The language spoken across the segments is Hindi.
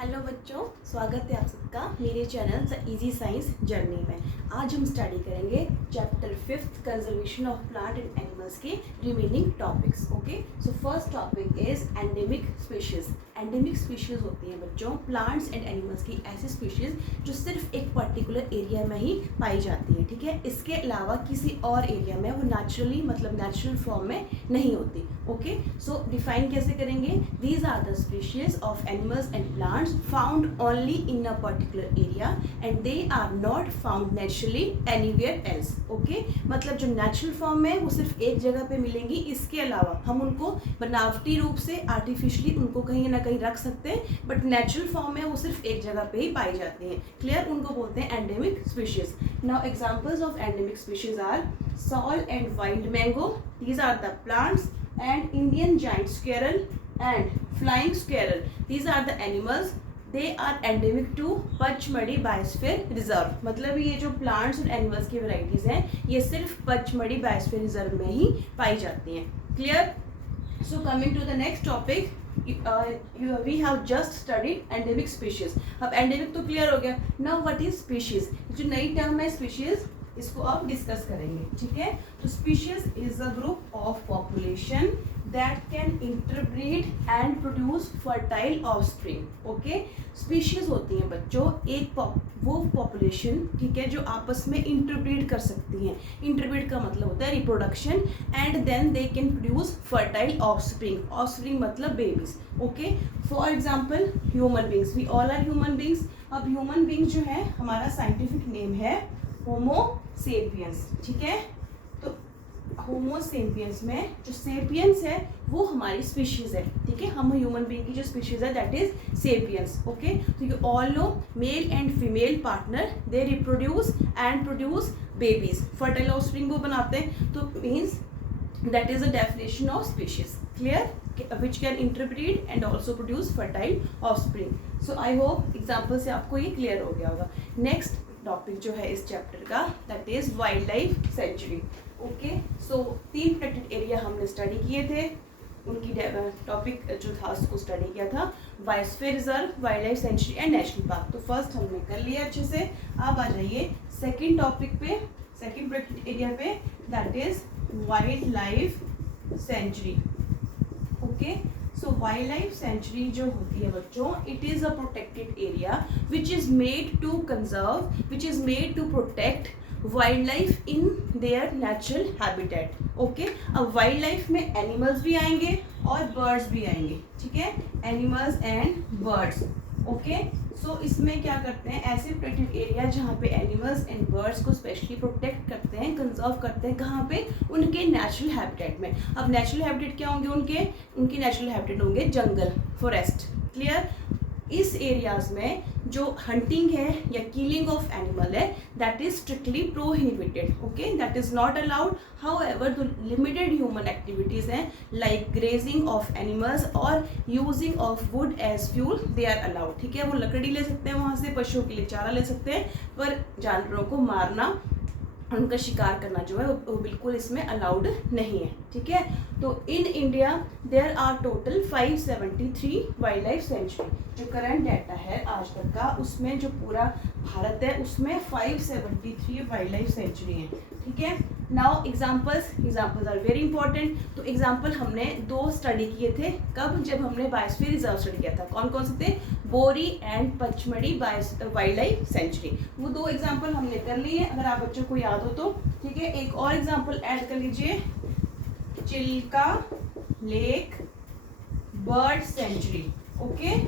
हेलो बच्चों, स्वागत है आप सबका मेरे channel the easy science journey में। आज हम स्टडी करेंगे chapter 5 conservation of plant and animals के remaining topics. Okay, so first topic is endemic species. Endemic species होती हैं बच्चों प्लांट्स एंड एनिमल्स की ऐसी स्पीशीज जो सिर्फ एक पर्टिकुलर एरिया में ही पाई जाती है। ठीक है, इसके अलावा किसी और एरिया में वो नेचुरली नेचुरल फॉर्म में नहीं होती। ओके, सो डिफाइन कैसे करेंगे? These are the species of animals and plants found only in a particular area and they are not found naturally anywhere else. Okay, मतलब जो नेचुरल फॉर्म में वो सिर्फ एक जगह पे मिलेंगी, इसके अलावा हम उनको बनावटी रूप से आर्टिफिशियली उनको कहीं ना कहीं रख सकते हैं, बट नेचुरल फॉर्म में वो सिर्फ एक जगह पे ही पाई जाती हैं। क्लियर? उनको बोलते हैं endemic species. Now examples of endemic species are sal and wild mango, these are the plants, and Indian giant squirrel and flying squirrel. These are the animals. They are endemic to Pachmarhi biosphere reserve. मतलब ये जो प्लांट्स और एनिमल्स की वैरायटीज हैं ये सिर्फ पचमढ़ी बायोस्फीयर रिजर्व में ही पाई जाती हैं। Clear? So coming to the next topic, we have just studied endemic species. अब एंडेमिक तो क्लियर हो गया। Now what is species? जो नई टर्म है स्पीशीज, इसको अब डिस्कस करेंगे। ठीक है, तो species is a group of population that can interbreed and produce fertile offspring. Okay, species होती हैं बच्चों वो पॉपुलेशन, ठीक है, जो आपस में इंटरब्रीड कर सकती हैं। इंटरब्रीड का मतलब होता है reproduction, and then they can produce fertile offspring. Offspring मतलब babies. Okay, for example human beings, we all are human beings. अब ह्यूमन बींग जो है हमारा साइंटिफिक नेम है होमो सेपियंस। ठीक है, तो होमो सेपियंस में जो सेपियंस है वो हमारी स्पीशीज है। ठीक है, हम ह्यूमन बीइंग की जो स्पीशीज है दैट इज सेपियंस। ओके, तो you all know male and female partner they reproduce and produce babies, fertile offspring वो बनाते हैं। तो means that is the definition of species. Clear? which can interbreed and also produce fertile offspring. So I hope example से आपको ये क्लियर हो गया होगा। नेक्स्ट टॉपिक जो है इस चैप्टर का that is wild life sanctuary. Okay, so 3 protected area हमने स्टडी किए थे, उनकी टॉपिक जो था उसको स्टडी किया था, biosphere reserve, wild life sanctuary and national park. तो फर्स्ट हमने कर लिया अच्छे से। अब आ जाइए सेकेंड टॉपिक पे, सेकेंड प्रोटेक्टेड एरिया पे, that is wild life sanctuary. Okay, so wild life sanctuary जो होती है बच्चों, it is a protected area which is made to conserve, which is made to protect wild life in their natural habitat. Okay, अब वाइल्ड लाइफ में एनिमल्स भी आएंगे और बर्ड्स भी आएंगे। ठीक है, एनिमल्स एंड बर्ड्स। ओके, सो इसमें क्या करते हैं, ऐसे प्रोटेक्टेड एरिया जहाँ पे एनिमल्स एंड बर्ड्स को स्पेशली प्रोटेक्ट करते हैं, कंजर्व करते हैं, कहाँ पे? उनके नेचुरल हैबिटेट में। अब नेचुरल हैबिटेट क्या होंगे उनके नेचुरल हैबिटेट होंगे जंगल, फॉरेस्ट। क्लियर? इस एरियाज में जो हंटिंग है या किलिंग ऑफ एनिमल है that is strictly prohibited. Okay, that is not allowed. However जो लिमिटेड ह्यूमन एक्टिविटीज हैं लाइक ग्रेजिंग ऑफ एनिमल्स और using of wood as fuel, they are allowed. ठीक है, वो लकड़ी ले सकते हैं वहाँ से, पशुओं के लिए चारा ले सकते हैं, पर जानवरों को मारना, उनका शिकार करना जो है वो बिल्कुल इसमें अलाउड नहीं है। ठीक है, तो in India there are total 573 wild life sanctuary. जो करंट डाटा है आज तक का, उसमें जो पूरा भारत है उसमें 573 वाइल्ड लाइफ सेंचुरी है। ठीक है, now examples are very important. तो एग्जाम्पल हमने 2 स्टडी किए थे। कब? जब हमने बायोस्फीयर रिजर्व स्टडी किया था। कौन कौन से थे? बोरी and Pachmarhi wild life century. वो 2 एग्जाम्पल हमने कर लिए, अगर आप बच्चों को याद हो तो। ठीक है, एक और एग्जाम्पल ऐड कर लीजिए, Chilika lake bird sanctuary. Okay,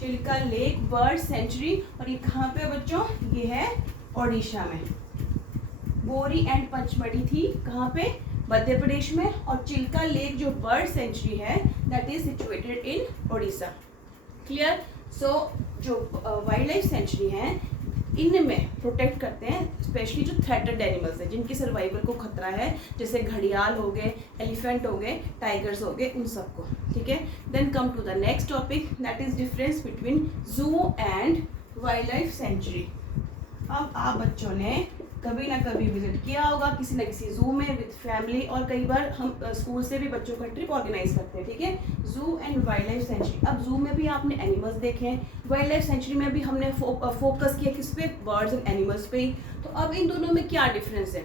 Chilika lake bird sanctuary, और ये कहाँ पे बच्चों? ये है ओडिशा में। बोरी एंड पचमढ़ी थी कहाँ पे? मध्य प्रदेश में। और चिल्का लेक जो बर्ड सेंचुरी है that is situated in Odisha. Clear? So जो वाइल्ड लाइफ सेंचुरी हैं इनमें प्रोटेक्ट करते हैं स्पेशली जो थ्रेटेड एनिमल्स हैं, जिनकी सर्वाइवल को खतरा है, जैसे घड़ियाल हो गए, एलिफेंट हो गए, टाइगर्स हो गए, उन सबको। ठीक है, then come to the next topic that is difference between zoo and wild life sanctuary. अब आप बच्चों ने कभी ना कभी विजिट किया होगा किसी न किसी जू में विद फैमिली, और कई बार हम स्कूल से भी बच्चों का ट्रिप ऑर्गेनाइज करते हैं, ठीक है। जू एंड वाइल्ड लाइफ सेंचुरी, अब जू में भी आपने एनिमल्स देखे हैं, वाइल्ड लाइफ सेंचुरी में भी हमने फोकस किया किस पे, बर्ड्स एंड एनिमल्स पे ही। तो अब इन दोनों में क्या डिफरेंस है,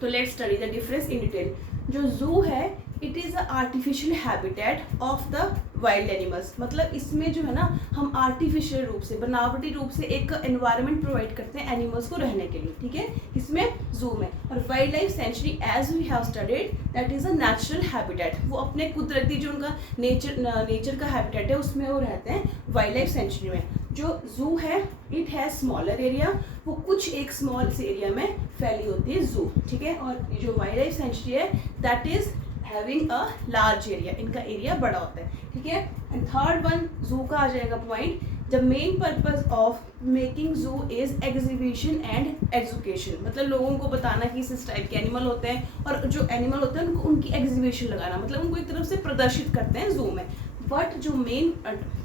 तो let's study the difference in detail. जो जू है it is a artificial habitat of the wild animals, मतलब इसमें जो है ना हम आर्टिफिशियल रूप से, बनावटी रूप से एक एनवायरनमेंट प्रोवाइड करते हैं एनिमल्स को रहने के लिए, ठीक है, इसमें जू में। और wild life sanctuary as we have studied that is a natural habitat, वो अपने कुदरती जो उनका नेचर का हैबिटेट है उसमें वो रहते हैं वाइल्ड लाइफ सेंचुरी में। जो जू है इट हैज़ स्मॉलर एरिया, वो कुछ एक स्मॉल से एरिया में फैली होती है जू, ठीक है। और जो वाइल्ड लाइफ सेंचुरी है that is having a large area, इनका एरिया बड़ा होता है, ठीक है। एंड थर्ड वन जू का आ जाएगा point, the main purpose of making जू इज एग्जीबिशन एंड एजुकेशन, मतलब लोगों को बताना कि इस टाइप के एनिमल होते हैं और जो एनिमल होते हैं उनको उनकी एग्जीबिशन लगाना, मतलब उनको एक तरफ से प्रदर्शित करते हैं जू में। बट जो मेन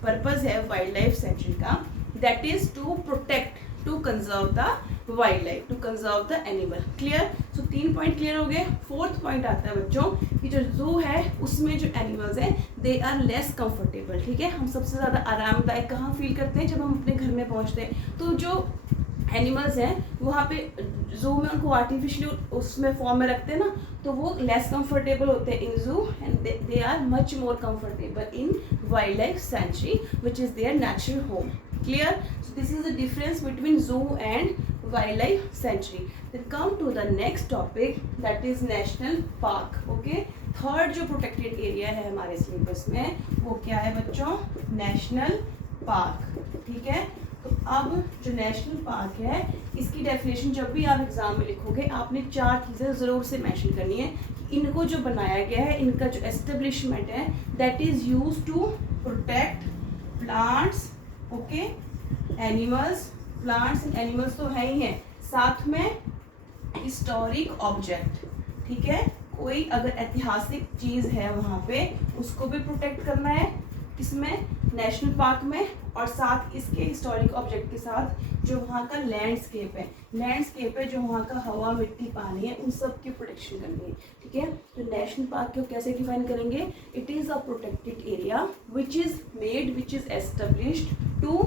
पर्पज है वाइल्ड लाइफ सेंचुरी का that is to protect, to conserve the wild life, to conserve the animal. Clear? So 3 point clear हो गए। फोर्थ पॉइंट आता है बच्चों कि जो जू है उसमें जो एनिमल्स हैं दे आर लेस कंफर्टेबल, ठीक है। हम सबसे ज़्यादा आरामदायक कहाँ फील करते हैं, जब हम अपने घर में पहुँचते हैं। तो जो एनिमल्स हैं वहाँ पे जू में उनको आर्टिफिशियली उसमें फॉर्म में रखते हैं ना, तो वो लेस कंफर्टेबल होते हैं in zoo and they are much more comfortable in wild life sanctuary which is their natural home. Clear? So this is the difference between zoo and wildlife sanctuary. Then come to the next topic, that is national park. Okay? Third जो प्रोटेक्टेड एरिया है हमारे सिलेबस में वो क्या है बच्चों, नेशनल पार्क, ठीक है। तो अब जो नेशनल पार्क है इसकी डेफिनेशन जब भी आप एग्जाम में लिखोगे आपने 4 चीज़ें ज़रूर से मेंशन करनी है। इनको जो बनाया गया है, इनका जो एस्टेब्लिशमेंट है that is use to protect plants, okay, animals, plants and animals तो है ही हैं, साथ में हिस्टोरिक ऑब्जेक्ट, ठीक है। कोई अगर ऐतिहासिक चीज़ है वहाँ पे उसको भी प्रोटेक्ट करना है इसमें नेशनल पार्क में, और साथ इसके हिस्टोरिक ऑब्जेक्ट के साथ जो वहाँ का लैंडस्केप है, जो वहाँ का हवा मिट्टी पानी है उन सब की प्रोटेक्शन करनी है, ठीक है। तो नेशनल पार्क को कैसे डिफाइन करेंगे, it is a protected area which is established to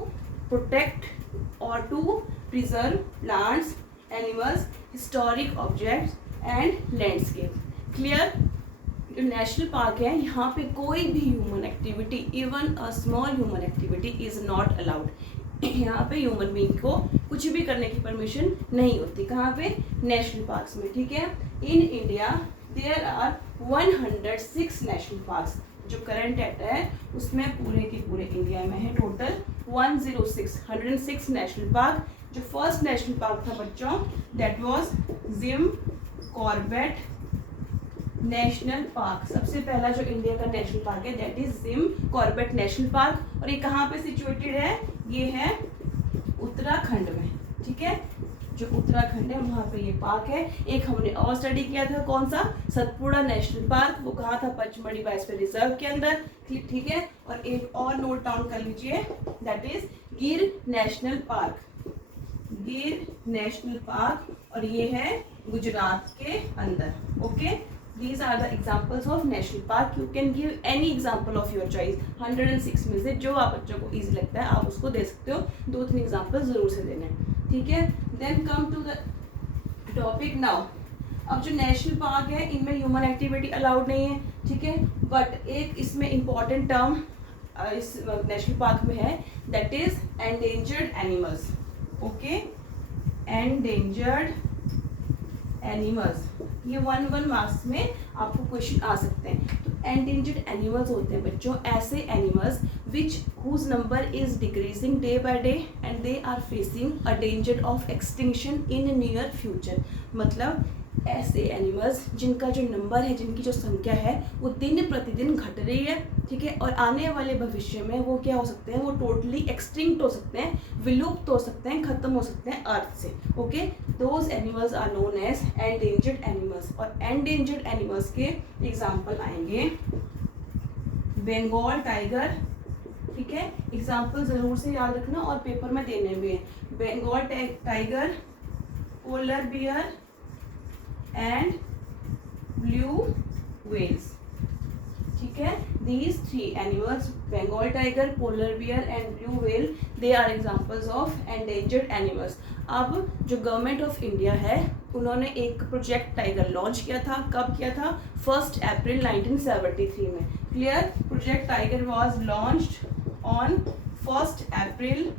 protect और to preserve plants, animals, historic objects and landscape. Clear? जो नेशनल पार्क है यहाँ पे कोई भी human activity, even a small human activity is not allowed. यहाँ पे ह्यूमन बीइंग को कुछ भी करने की परमिशन नहीं होती। कहाँ पे? नेशनल पार्क्स में, ठीक है। In India there are 106 national parks. जो करंट डाटा है उसमें पूरे के पूरे इंडिया में है टोटल 106 नेशनल पार्क। जो फर्स्ट नेशनल पार्क था बच्चों that was Jim Corbett national park. सबसे पहला जो इंडिया का नेशनल पार्क है that is Jim Corbett national park, और ये कहाँ पे सिचुएटेड है, ये है उत्तराखंड में, ठीक है। जो उत्तराखंड है वहाँ पे ये पार्क है। एक हमने और स्टडी किया था, कौन सा, सतपुड़ा नेशनल पार्क, वो कहाँ था, पचमढ़ी बायोस्फीयर रिजर्व के अंदर, ठीक है। और एक और नोट डाउन कर लीजिए दैट इज गिर नेशनल पार्क, गिर नेशनल पार्क, और ये है गुजरात के अंदर, okay. These are the examples of national park. You can give any example of your choice. 106 में से जो आप बच्चों को easy लगता है आप उसको दे सकते हो, 2-3 एग्जाम्पल ज़रूर से देने, ठीक है। Then come to the topic now. अब जो नेशनल पार्क है इनमें ह्यूमन एक्टिविटी अलाउड नहीं है, ठीक है। बट एक इसमें इम्पॉर्टेंट टर्म इस नेशनल पार्क में है that is endangered animals, okay, endangered animals. ये 1 मार्क्स में आपको क्वेश्चन आ सकते हैं। तो एंडेंजर्ड एनिमल्स होते हैं बच्चों ऐसे animals which whose number is decreasing day by day and they are facing a danger of extinction in near future. मतलब ऐसे एनिमल्स जिनका जो नंबर है, जिनकी जो संख्या है वो दिन प्रतिदिन घट रही है, ठीक है। और आने वाले भविष्य में वो क्या हो सकते हैं, वो टोटली एक्सटिंक्ट हो सकते हैं, विलुप्त हो सकते हैं, खत्म हो सकते हैं अर्थ से, okay. Those animals are known as endangered animals. और एंडेंजर्ड एनिमल्स के एग्जाम्पल आएंगे बंगाल टाइगर, ठीक है। एग्जाम्पल ज़रूर से याद रखना और पेपर में देने भी हैं। Bengal tiger, polar bear and blue whales. ठीक है, these three animals, Bengal tiger, polar bear and blue whale, they are examples of endangered animals. अब जो गवर्नमेंट ऑफ इंडिया है उन्होंने एक प्रोजेक्ट टाइगर लॉन्च किया था. कब किया था? 1 अप्रैल 1973 में. Clear? Project tiger was launched on 1 April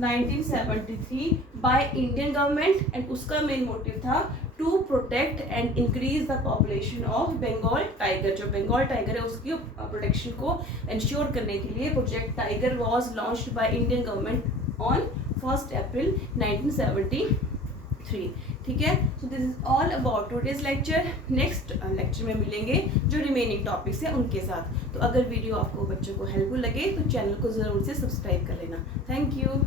1973 by Indian government and उसका मेन मोटिव था to protect and increase the population of Bengal tiger. जो बंगाल टाइगर है उसकी प्रोटेक्शन को इंश्योर करने के लिए project tiger was launched by Indian government on 1 अप्रैल 1973. ठीक है, so this is all about today's lecture. Next lecture में मिलेंगे जो रिमेनिंग टॉपिक्स हैं उनके साथ. तो अगर वीडियो आपको बच्चों को हेल्पफुल लगे तो चैनल को ज़रूर से सब्सक्राइब कर लेना. Thank you.